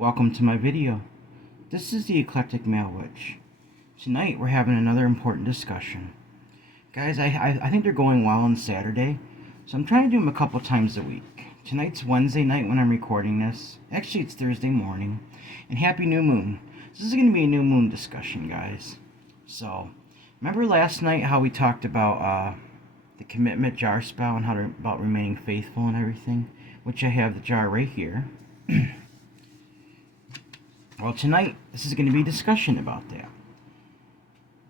Welcome to my video. This is the Eclectic Male Witch. Tonight we're having another important discussion. Guys, I think they're going well on Saturday, so I'm trying to do them a couple times a week. Tonight's Wednesday night when I'm recording this. Actually, it's Thursday morning. And Happy New Moon. This is going to be a new moon discussion, guys. So, remember last night how we talked about the commitment jar spell and about remaining faithful and everything? Which I have the jar right here. Well, tonight, this is going to be a discussion about that.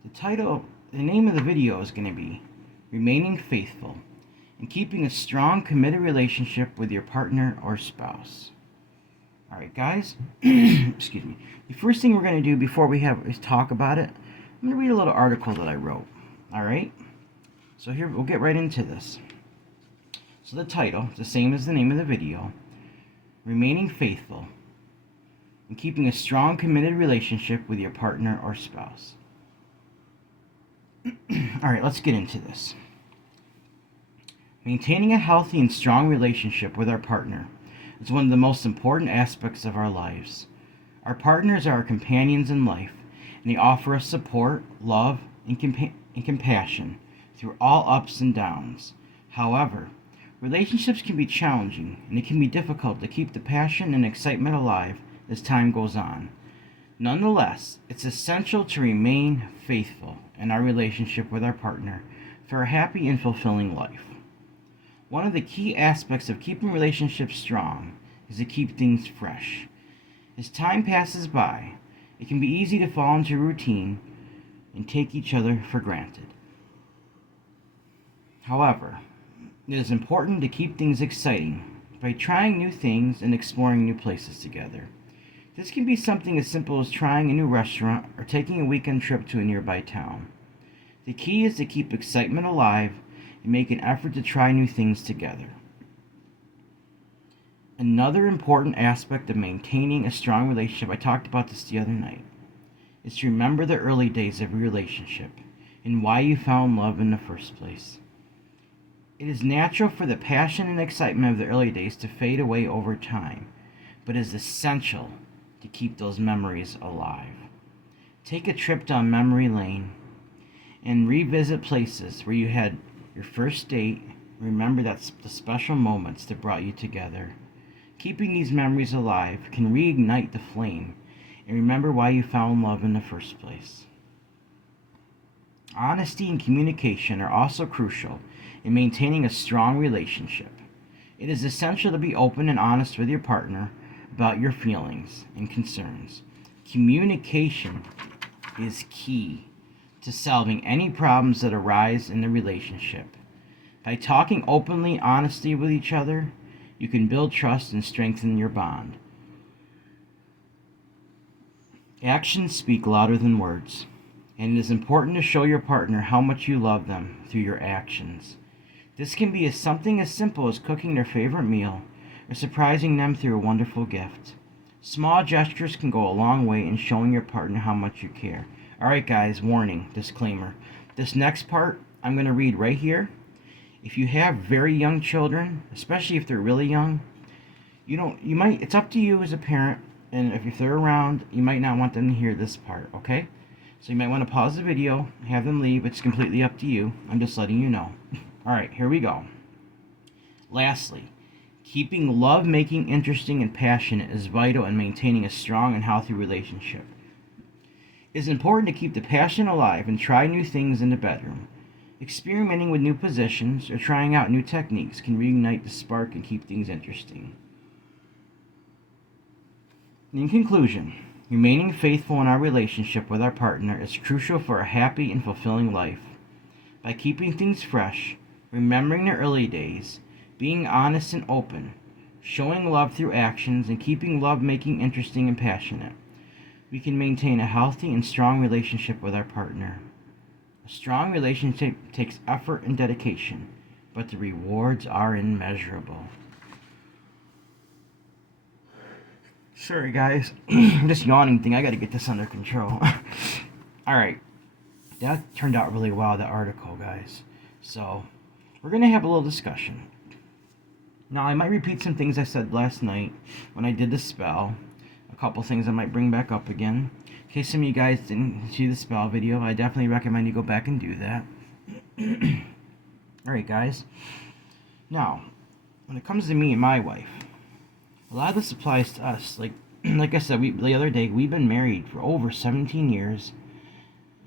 The name of the video is going to be Remaining Faithful and Keeping a Strong, Committed Relationship with Your Partner or Spouse. Alright, guys, excuse me. The first thing we're going to do before we talk about it, I'm going to read a little article that I wrote. Alright? So here, we'll get right into this. So the title is the same as the name of the video, Remaining Faithful and keeping a strong, committed relationship with your partner or spouse. Alright, let's get into this. Maintaining a healthy and strong relationship with our partner is one of the most important aspects of our lives. Our partners are our companions in life, and they offer us support, love, and compassion through all ups and downs. However, relationships can be challenging, and it can be difficult to keep the passion and excitement alive as time goes on. Nonetheless, it's essential to remain faithful in our relationship with our partner for a happy and fulfilling life. One of the key aspects of keeping relationships strong is to keep things fresh. As time passes by, it can be easy to fall into routine and take each other for granted. However, it is important to keep things exciting by trying new things and exploring new places together. This can be something as simple as trying a new restaurant or taking a weekend trip to a nearby town. The key is to keep excitement alive and make an effort to try new things together. Another important aspect of maintaining a strong relationship, I talked about this the other night, is to remember the early days of your relationship and why you found love in the first place. It is natural for the passion and excitement of the early days to fade away over time, but it is essential to keep those memories alive. Take a trip down memory lane and revisit places where you had your first date. Remember the special moments that brought you together. Keeping these memories alive can reignite the flame and remember why you found love in the first place. Honesty and communication are also crucial in maintaining a strong relationship. It is essential to be open and honest with your partner about your feelings and concerns. Communication is key to solving any problems that arise in the relationship. By talking openly, honestly with each other, you can build trust and strengthen your bond. Actions speak louder than words, and it is important to show your partner how much you love them through your actions. This can be something as simple as cooking their favorite meal or surprising them through a wonderful gift. Small gestures can go a long way in showing your partner how much you care. Alright guys, warning, disclaimer. This next part I'm going to read right here. If you have very young children, especially if they're really young, it's up to you as a parent, and if they're around, you might not want them to hear this part, okay? So you might want to pause the video, have them leave. It's completely up to you. I'm just letting you know. Alright, here we go. Lastly, keeping love making interesting and passionate is vital in maintaining a strong and healthy relationship. It is important to keep the passion alive and try new things in the bedroom. Experimenting with new positions or trying out new techniques can reignite the spark and keep things interesting. In conclusion, remaining faithful in our relationship with our partner is crucial for a happy and fulfilling life. By keeping things fresh, remembering the early days, being honest and open, showing love through actions, and keeping love making interesting and passionate, we can maintain a healthy and strong relationship with our partner. A strong relationship takes effort and dedication, but the rewards are immeasurable. Sorry guys, this yawning thing, I gotta get this under control. Alright, that turned out really well, that article, guys. So, we're gonna have a little discussion. Now, I might repeat some things I said last night when I did the spell. couple things I might bring back up again. In case some of you guys didn't see the spell video, I definitely recommend you go back and do that. Alright, guys. Now, when it comes to me and my wife, a lot of this applies to us. Like I said, the other day, we've been married for over 17 years,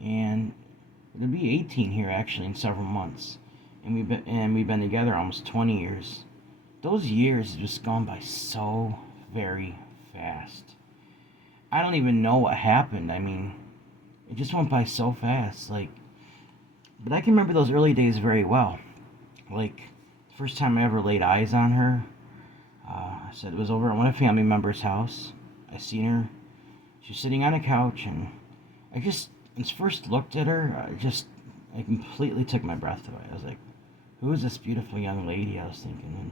and it'll be 18 here actually in several months, and we've been together almost 20 years. Those years have just gone by so very fast. I don't even know what happened. I mean, it just went by so fast. But I can remember those early days very well. Like, the first time I ever laid eyes on her, I said it was over at one of a family member's house. I seen her. She was sitting on a couch, and when I first looked at her, I completely took my breath away. I was like, who is this beautiful young lady? I was thinking, and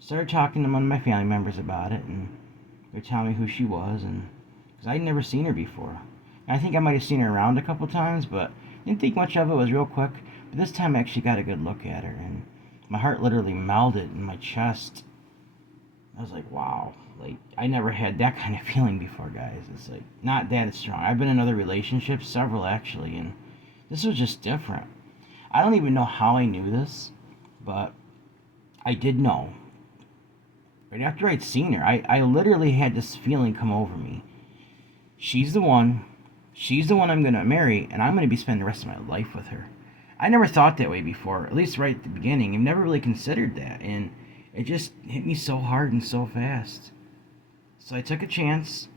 started talking to one of my family members about it, and they're telling me who she was, and because I'd never seen her before. And I think I might have seen her around a couple times, but didn't think much of it. It was real quick. But this time I actually got a good look at her, and my heart literally melted in my chest. I was like, wow. Like, I never had that kind of feeling before, guys. It's like, not that strong. I've been in other relationships, several actually, and this was just different. I don't even know how I knew this, but I did know. Right after I'd seen her, I literally had this feeling come over me. She's the one. She's the one I'm going to marry, and I'm going to be spending the rest of my life with her. I never thought that way before, at least right at the beginning. I've never really considered that, and it just hit me so hard and so fast. So I took a chance.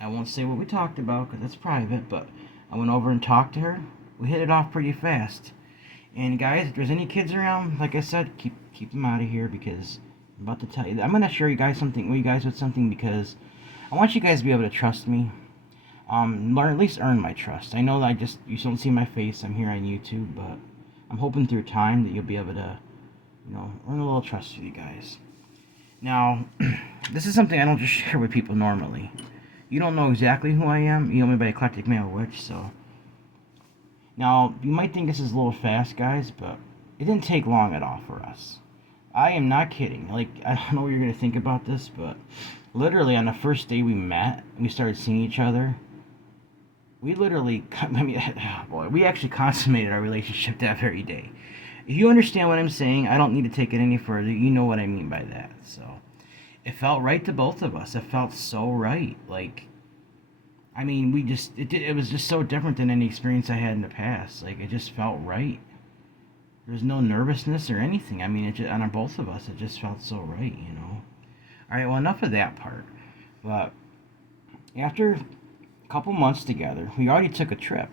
I won't say what we talked about because it's private, but I went over and talked to her. We hit it off pretty fast. And guys, if there's any kids around, like I said, keep them out of here, because I'm about to tell you. I'm going to share you guys with something because I want you guys to be able to trust me. Learn, at least earn my trust. I know that you don't see my face. I'm here on YouTube, but I'm hoping through time that you'll be able to, earn a little trust with you guys. Now, this is something I don't just share with people normally. You don't know exactly who I am. You know me by Eclectic Male Witch, so. Now, you might think this is a little fast, guys, but it didn't take long at all for us. I am not kidding. Like, I don't know what you're going to think about this, but literally on the first day we met, we started seeing each other. We literally, we actually consummated our relationship that very day. If you understand what I'm saying, I don't need to take it any further. You know what I mean by that. So, it felt right to both of us. It felt so right. Like, I mean, it was just so different than any experience I had in the past. Like, it just felt right. There's no nervousness or anything. I mean, on both of us, it just felt so right, Alright, well, enough of that part. But, after couple months together, we already took a trip.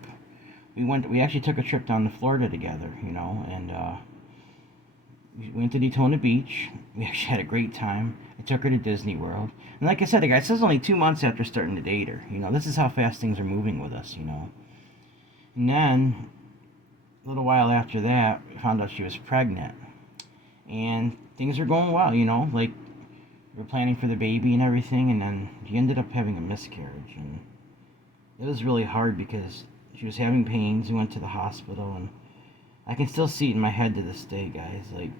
We actually took a trip down to Florida together, and we went to Daytona Beach. We actually had a great time. I took her to Disney World. And like I said, guys, this is only 2 months after starting to date her. This is how fast things are moving with us, And then, a little while after that, we found out she was pregnant. And things were going well, like, we were planning for the baby and everything, and then she ended up having a miscarriage, and it was really hard because she was having pains. We went to the hospital, and I can still see it in my head to this day, guys. Like,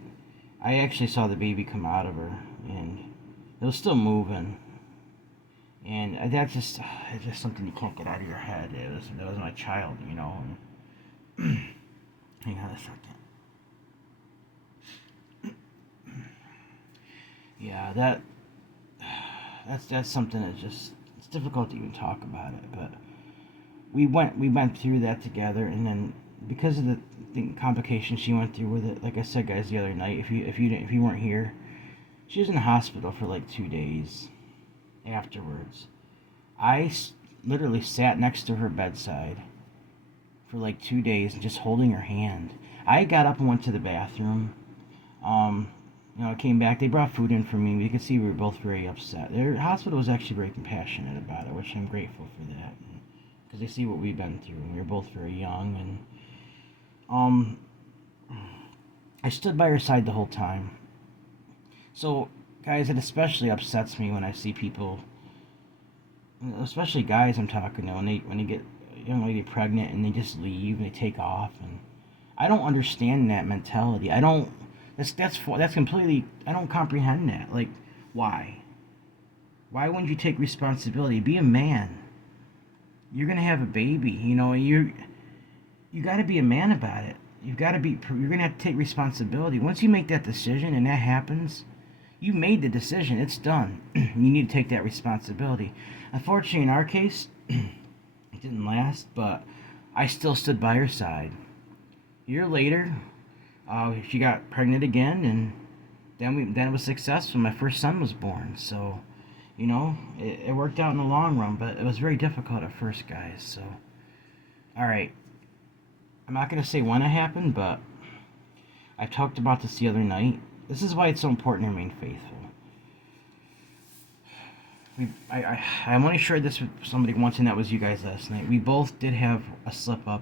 I actually saw the baby come out of her, and it was still moving. And it's just something you can't get out of your head. That was my child, And hang on a second. Yeah, that's something it's difficult to even talk about it, but we went through that together, and then because of the complications she went through with it, like I said, guys, the other night, if you weren't here, she was in the hospital for like 2 days afterwards. I literally sat next to her bedside for like 2 days, just holding her hand. I got up and went to the bathroom. I came back. They brought food in for me. You could see we were both very upset. Their hospital was actually very compassionate about it, which I'm grateful for that, because they see what we've been through, and we were both very young. And I stood by her side the whole time. So, guys, it especially upsets me when I see people, especially guys I'm talking to, when they get a young lady pregnant and they just leave and they take off, and I don't understand that mentality. That's completely, I don't comprehend that. Like, why? Why wouldn't you take responsibility? Be a man. You're gonna have a baby, you got to be a man about it. You've got to be. You're gonna have to take responsibility. Once you make that decision and that happens, you made the decision. It's done. You need to take that responsibility. Unfortunately, in our case, it didn't last, but I still stood by her side. A year later, she got pregnant again, and then it was successful. My first son was born. So, it worked out in the long run, but it was very difficult at first, guys. So, all right. I'm not gonna say when it happened, but I talked about this the other night. This is why it's so important to remain faithful. I only shared this with somebody once, and that was you guys last night. We both did have a slip up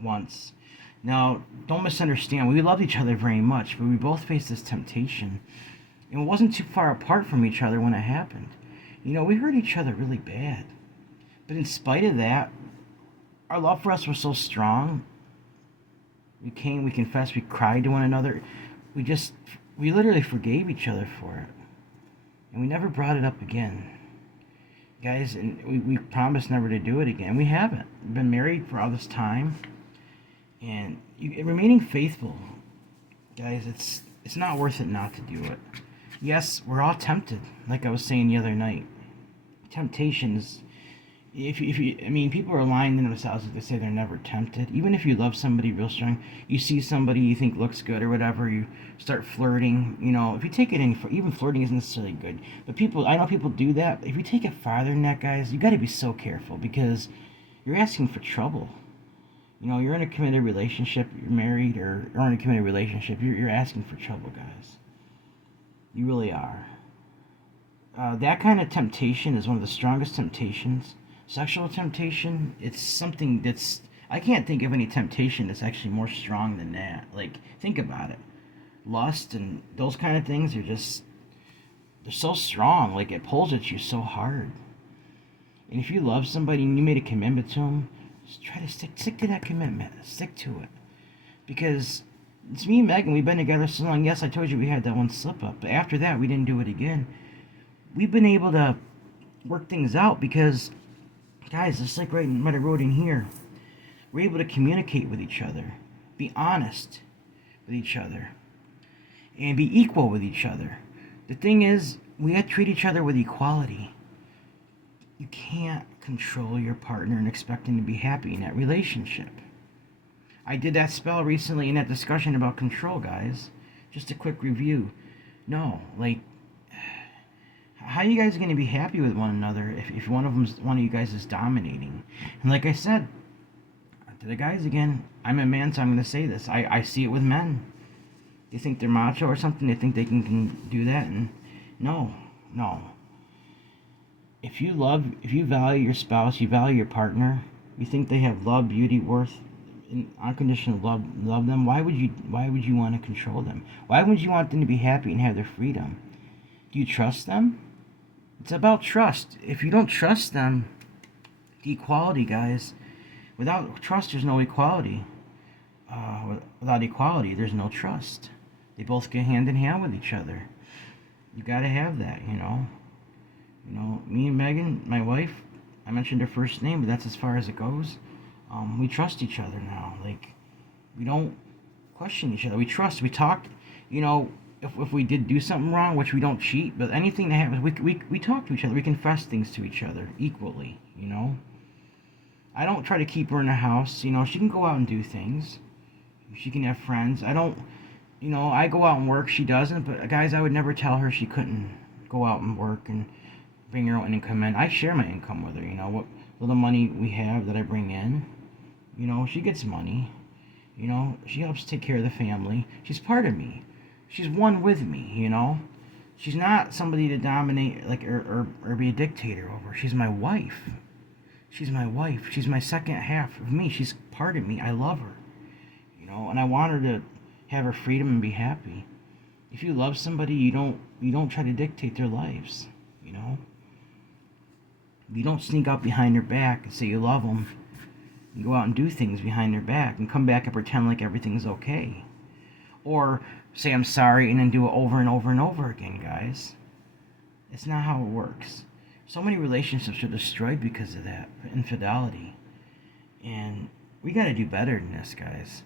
once. Now, don't misunderstand. We loved each other very much, but we both faced this temptation. And it wasn't too far apart from each other when it happened. We hurt each other really bad. But in spite of that, our love for us was so strong. We confessed, we cried to one another. We literally forgave each other for it. And we never brought it up again. Guys, and we promised never to do it again. We haven't. We've been married for all this time. And remaining faithful, guys, it's not worth it not to do it. Yes, we're all tempted, like I was saying the other night. Temptations, if you, people are lying to themselves if they say they're never tempted. Even if you love somebody real strong, you see somebody you think looks good or whatever, you start flirting. If you take it even flirting isn't necessarily good. But I know people do that. If you take it farther than that, guys, you got to be so careful because you're asking for trouble. You're in a committed relationship, you're married or in a committed relationship, you're asking for trouble, guys. You really are. That kind of temptation is one of the strongest temptations. Sexual temptation, it's something I can't think of any temptation that's actually more strong than that. Like, think about it. Lust and those kind of things they're so strong. Like, it pulls at you so hard. And if you love somebody and you made a commitment to them, just try to stick to that commitment. Stick to it. Because it's me and Megan, we've been together so long. Yes, I told you we had that one slip up. But after that, we didn't do it again. We've been able to work things out because, guys, it's like right what I wrote in here. We're able to communicate with each other. Be honest with each other. And be equal with each other. The thing is, we have to treat each other with equality. You can't control your partner and expect them to be happy in that relationship. I did that spell recently in that discussion about control, guys. Just a quick review. No, how are you guys going to be happy with one another if one of you guys is dominating? And like I said, to the guys again, I'm a man, so I'm going to say this. I see it with men. They think they're macho or something. They think they can do that. And no. If you value your spouse, you value your partner, you think they have love, beauty, worth, and unconditional love them, why would you want to control them? Why would you want them to be happy and have their freedom? Do you trust them? It's about trust. If you don't trust them, the equality, guys, without trust, there's no equality. Without equality, there's no trust. They both go hand in hand with each other. You got to have that, me and Megan, my wife, I mentioned her first name, but that's as far as it goes. We trust each other now. Like, we don't question each other. We trust. We talk. If we did do something wrong, which we don't cheat, but anything that happens, we talk to each other. We confess things to each other equally. I don't try to keep her in the house. She can go out and do things. She can have friends. I don't. I go out and work. She doesn't. But guys, I would never tell her she couldn't go out and work and bring her own income in. I share my income with her. What little money we have that I bring in. She gets money. She helps take care of the family. She's part of me. She's one with me. She's not somebody to dominate or be a dictator over. She's my wife. She's my wife. She's my second half of me. She's part of me. I love her. And I want her to have her freedom and be happy. If you love somebody, you don't try to dictate their lives. You don't sneak out behind their back and say you love them. You go out and do things behind their back and come back and pretend like everything's okay. Or say I'm sorry and then do it over and over and over again, guys. It's not how it works. So many relationships are destroyed because of that infidelity. And we got to do better than this, guys.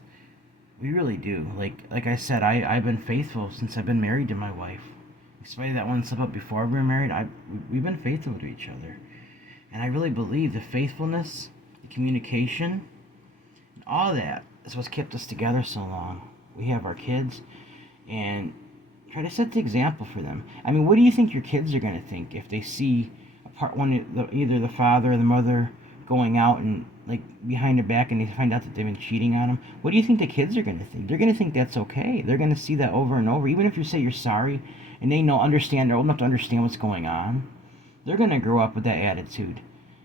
We really do. Like I said, I've been faithful since I've been married to my wife. Despite that one slip up before we were married, we've been faithful to each other. And I really believe the faithfulness, the communication, and all that is what's kept us together so long. We have our kids, and try to set the example for them. I mean, what do you think your kids are going to think if they see either the father or the mother going out and like behind their back, and they find out that they've been cheating on them? What do you think the kids are going to think? They're going to think that's okay. They're going to see that over and over. Even if you say you're sorry, and they they're old enough to understand what's going on. They're going to grow up with that attitude.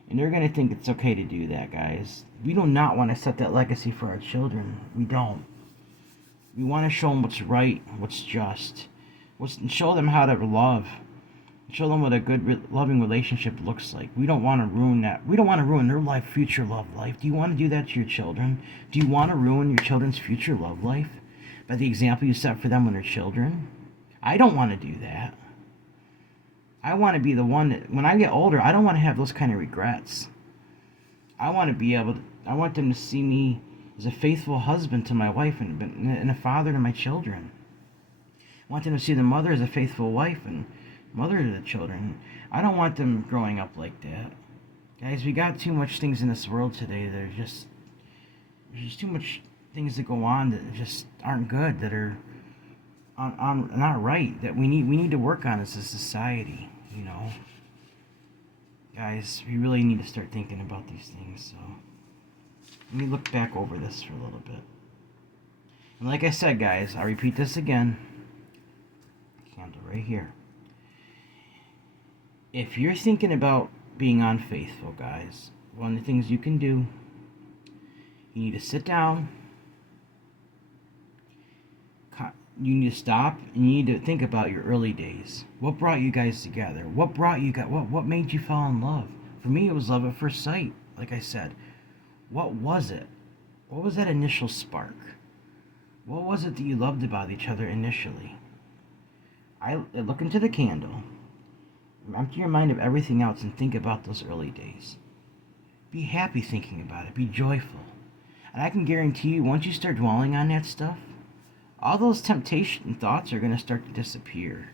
And they're going to think it's okay to do that, guys. We do not want to set that legacy for our children. We don't. We want to show them what's right, what's just. Show them how to love. Show them what a good, loving relationship looks like. We don't want to ruin that. We don't want to ruin their life, future love life. Do you want to do that to your children? Do you want to ruin your children's future love life by the example you set for them when they're children? I don't want to do that. I want to be the one that, when I get older, I don't want to have those kind of regrets. I want to be able to, I want them to see me as a faithful husband to my wife and a father to my children. I want them to see the mother as a faithful wife and mother to the children. I don't want them growing up like that. Guys, we got too much things in this world today that are just, there's just too much things that go on that just aren't good, that are not right, that we need to work on as a society, you know. Guys, we really need to start thinking about these things. So let me look back over this for a little bit. And like I said, guys, I'll repeat this again. Candle right here. If you're thinking about being unfaithful, guys, one of the things you can do, you need to sit down. You need to stop and you need to think about your early days. What brought you guys together? What made you fall in love? For me, it was love at first sight. Like I said, what was it? What was that initial spark? What was it that you loved about each other initially? I look into the candle, empty your mind of everything else, and think about those early days. Be happy thinking about it. Be joyful. And I can guarantee you, once you start dwelling on that stuff, all those temptation thoughts are going to start to disappear.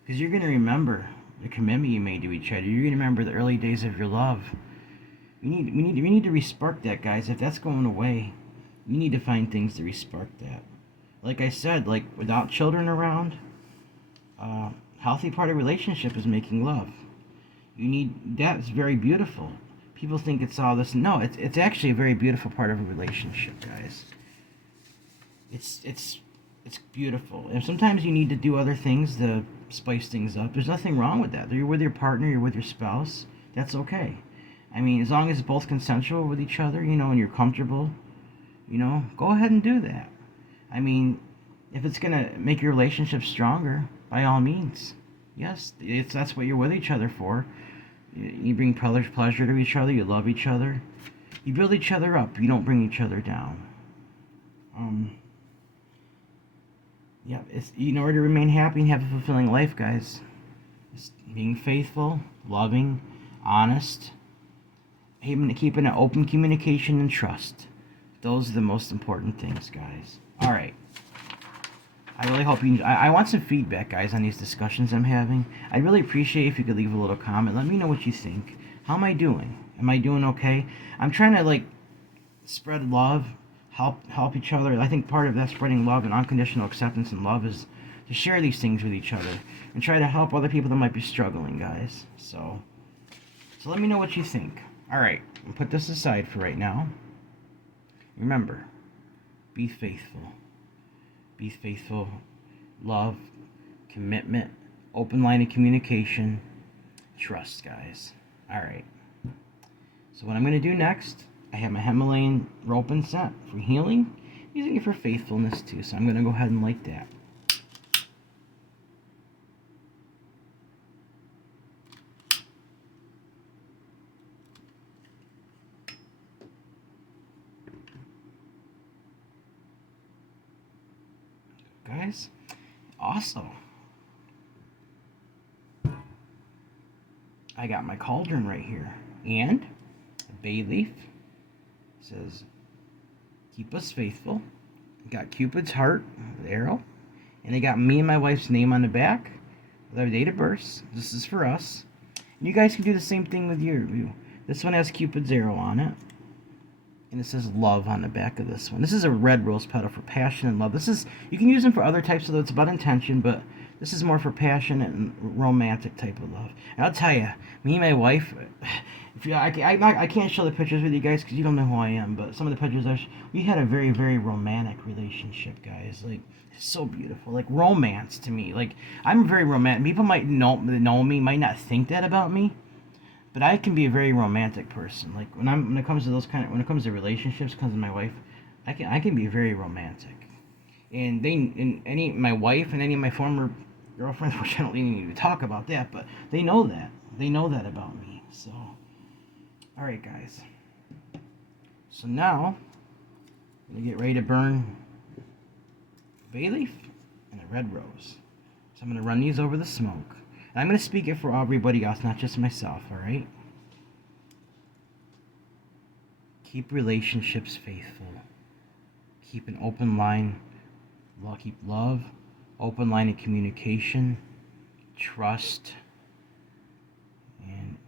Because you're going to remember the commitment you made to each other. You're going to remember the early days of your love. We need to respark that, guys. If that's going away, we need to find things to respark that. Like I said, like without children around, healthy part of relationship is making love. That's very beautiful. People think it's all this. No, it's actually a very beautiful part of a relationship, guys. It's beautiful. And sometimes you need to do other things to spice things up. There's nothing wrong with that. You're with your partner, you're with your spouse. That's okay. I mean, as long as it's both consensual with each other, you know, and you're comfortable, you know, go ahead and do that. I mean, if it's going to make your relationship stronger, by all means. Yes, that's what you're with each other for. You bring pleasure to each other, you love each other. You build each other up, you don't bring each other down. Yeah, it's in order to remain happy and have a fulfilling life, guys. It's being faithful, loving, honest, keeping an open communication and trust. Those are the most important things, guys. All right. I really hope you. I want some feedback, guys, on these discussions I'm having. I'd really appreciate if you could leave a little comment. Let me know what you think. How am I doing? Am I doing okay? I'm trying to spread love, help each other. I think part of that spreading love and unconditional acceptance and love is to share these things with each other and try to help other people that might be struggling, guys. So let me know what you think. All right, I'll put this aside for right now. Remember, be faithful. Be faithful. Love, commitment, open line of communication, trust, guys. All right. So what I'm going to do next, I have my Himalayan rope and set for healing, using it for faithfulness too. So I'm going to go ahead and light that. Guys, awesome. I got my cauldron right here. And a bay leaf. It says, keep us faithful. Got Cupid's heart, the arrow. And they got me and my wife's name on the back with our date of birth. This is for us. And you guys can do the same thing with you. This one has Cupid's arrow on it. And it says love on the back of this one. This is a red rose petal for passion and love. This is, you can use them for other types of love. It's about intention, but this is more for passionate and romantic type of love. And I'll tell you, me and my wife, if you, I can't show the pictures with you guys because you don't know who I am, but some of the pictures we had a very, very romantic relationship, guys. Like, it's so beautiful. Like, romance to me. Like, I'm very romantic. People might know me, might not think that about me. But I can be a very romantic person. Like when it comes to when it comes to relationships, comes to my wife, I can be very romantic. And my wife and any of my former girlfriends, which I don't even need to talk about that, but they know that. They know that about me. So, all right, guys. So now, I'm gonna get ready to burn a bay leaf and a red rose. So I'm gonna run these over the smoke. I'm going to speak it for everybody else, not just myself, alright? Keep relationships faithful. Keep an open line. Keep love, open line of communication, trust, and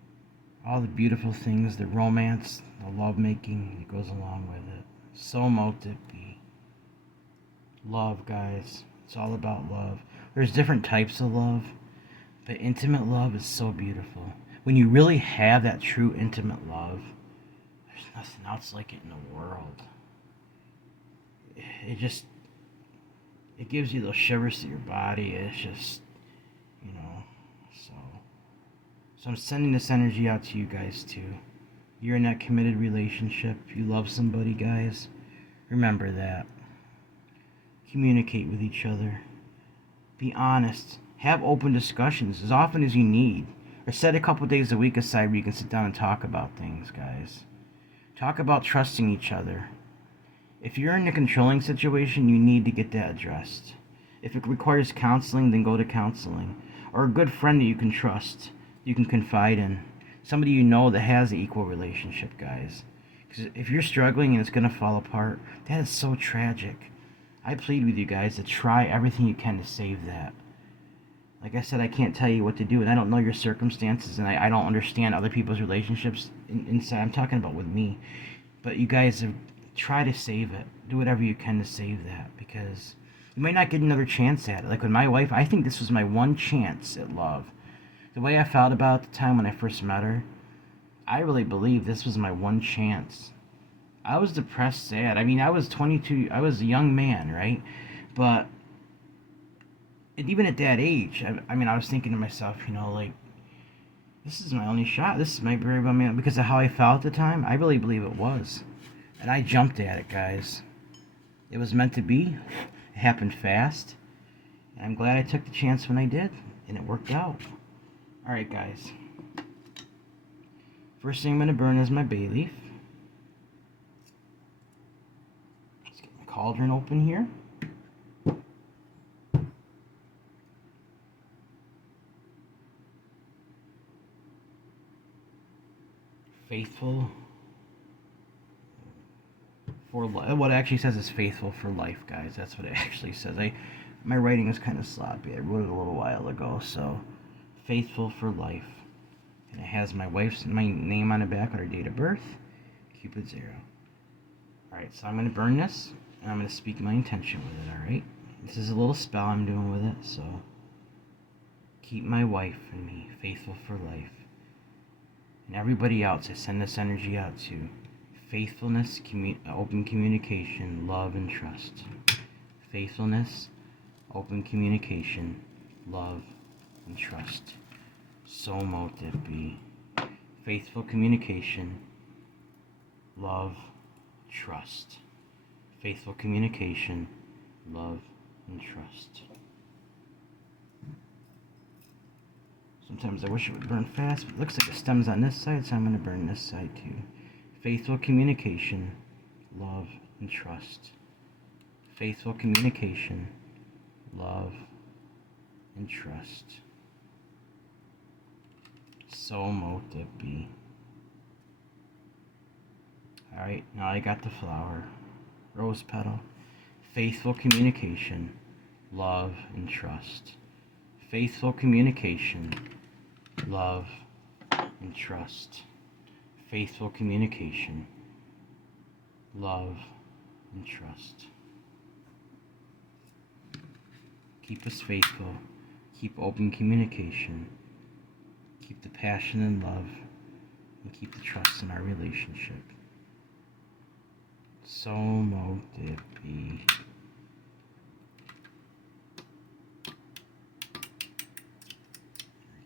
all the beautiful things, the romance, the lovemaking that goes along with it. So mote it be. Love, guys. It's all about love. There's different types of love. But intimate love is so beautiful. When you really have that true intimate love, there's nothing else like it in the world. It gives you those shivers to your body. It's just, so I'm sending this energy out to you guys too. You're in that committed relationship. You love somebody, guys. Remember that. Communicate with each other. Be honest. Have open discussions as often as you need. Or set a couple days a week aside where you can sit down and talk about things, guys. Talk about trusting each other. If you're in a controlling situation, you need to get that addressed. If it requires counseling, then go to counseling. Or a good friend that you can trust, you can confide in. Somebody you know that has an equal relationship, guys. Because if you're struggling and it's going to fall apart, that is so tragic. I plead with you guys to try everything you can to save that. Like I said, I can't tell you what to do, and I don't know your circumstances, and I don't understand other people's relationships inside. I'm talking about with me. But you guys try to save it. Do whatever you can to save that, because you might not get another chance at it. Like with my wife, I think this was my one chance at love. The way I felt about it at the time when I first met her, I really believe this was my one chance. I was depressed, sad. I mean, I was 22. I was a young man, right? But and even at that age, I was thinking to myself, like, this is my only shot. This is my very well, man, because of how I felt at the time. I really believe it was. And I jumped at it, guys. It was meant to be. It happened fast. And I'm glad I took the chance when I did. And it worked out. Alright, guys. First thing I'm going to burn is my bay leaf. Let's get my cauldron open here. Faithful for life. What it actually says is faithful for life, guys. That's what it actually says. My writing is kind of sloppy. I wrote it a little while ago. So, faithful for life. And it has my name on the back, her date of birth, Cupid's arrow. Alright, so I'm going to burn this, and I'm going to speak my intention with it, alright? This is a little spell I'm doing with it, so keep my wife and me faithful for life. And everybody else, I send this energy out to. Faithfulness, open communication, love, and trust. Faithfulness, open communication, love, and trust. So mote it be. Faithful communication, love, trust. Faithful communication, love, and trust. Sometimes I wish it would burn fast, but it looks like the stem's on this side, so I'm going to burn this side too. Faithful communication, love, and trust. Faithful communication, love, and trust. So mote it be. Alright, now I got the flower. Rose petal. Faithful communication, love, and trust. Faithful communication, love, and trust. Faithful communication, love, and trust. Keep us faithful. Keep open communication. Keep the passion and love. And keep the trust in our relationship. So mote it be.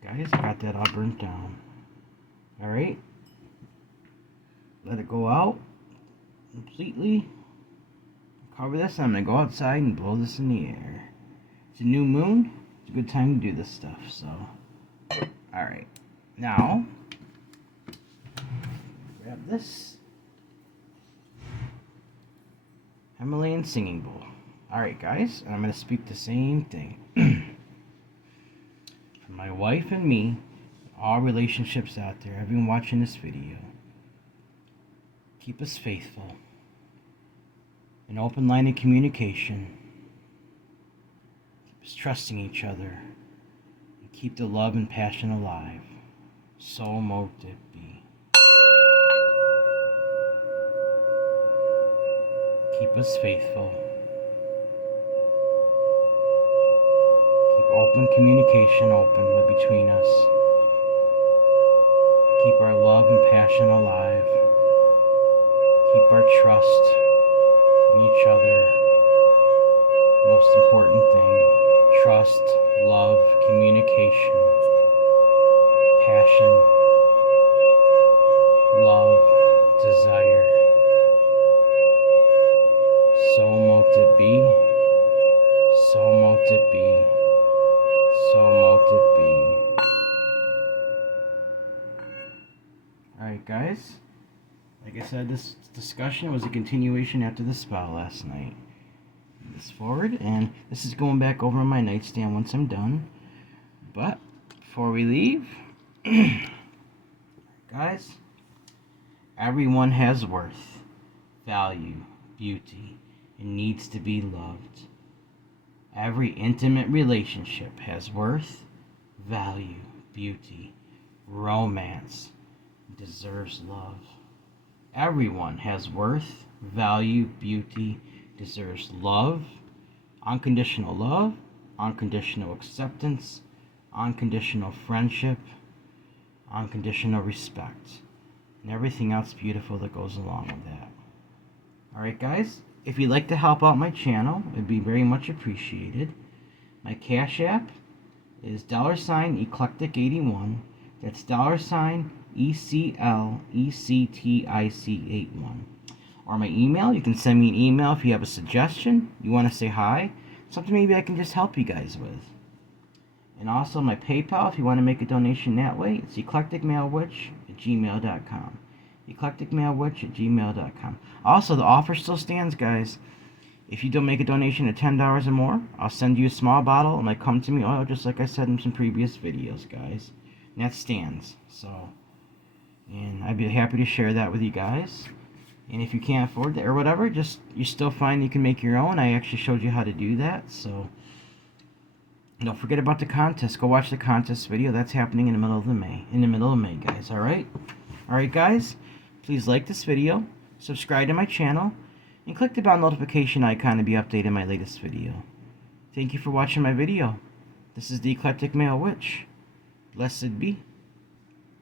Guys, I got that all burnt down. Alright. Let it go out completely. Cover this. I'm going to go outside and blow this in the air. It's a new moon. It's a good time to do this stuff. So, alright. Now, grab this Himalayan singing bowl. Alright, guys. And I'm going to speak the same thing. For my wife and me, all relationships out there, everyone watching this video, keep us faithful. An open line of communication. Keep us trusting each other. And keep the love and passion alive. So mote it be. Keep us faithful. Keep open communication open between us. Keep our love and passion alive. Keep our trust in each other. Most important thing, trust, love, communication, passion, love, desire. So mote it be. So mote it be. So mote it be. Alright, guys. Like I said, this discussion was a continuation after the spell last night. This forward, and this is going back over on my nightstand once I'm done. But before we leave, guys, everyone has worth, value, beauty, and needs to be loved. Every intimate relationship has worth, value, beauty, romance, and deserves love. Everyone has worth, value, beauty, deserves love, unconditional acceptance, unconditional friendship, unconditional respect, and everything else beautiful that goes along with that. Alright, guys, if you'd like to help out my channel, it'd be very much appreciated. My Cash App is $Eclectic81. That's $ECLECTIC81. Or my email, you can send me an email if you have a suggestion, you want to say hi, something maybe I can just help you guys with. And also my PayPal, if you want to make a donation that way, it's eclecticmalewitch@gmail.com. eclecticmalewitch@gmail.com. Also, the offer still stands, guys. If you don't make a donation of $10 or more, I'll send you a small bottle of my Come To Me oil, just like I said in some previous videos, guys. And that stands. So, and I'd be happy to share that with you guys. And if you can't afford it or whatever, just you're still fine. You can make your own. I actually showed you how to do that. So don't forget about the contest. Go watch the contest video. That's happening in the middle of May. Guys. All right, guys. Please like this video, subscribe to my channel, and click the bell notification icon to be updated on my latest video. Thank you for watching my video. This is the Eclectic Male Witch. Blessed be.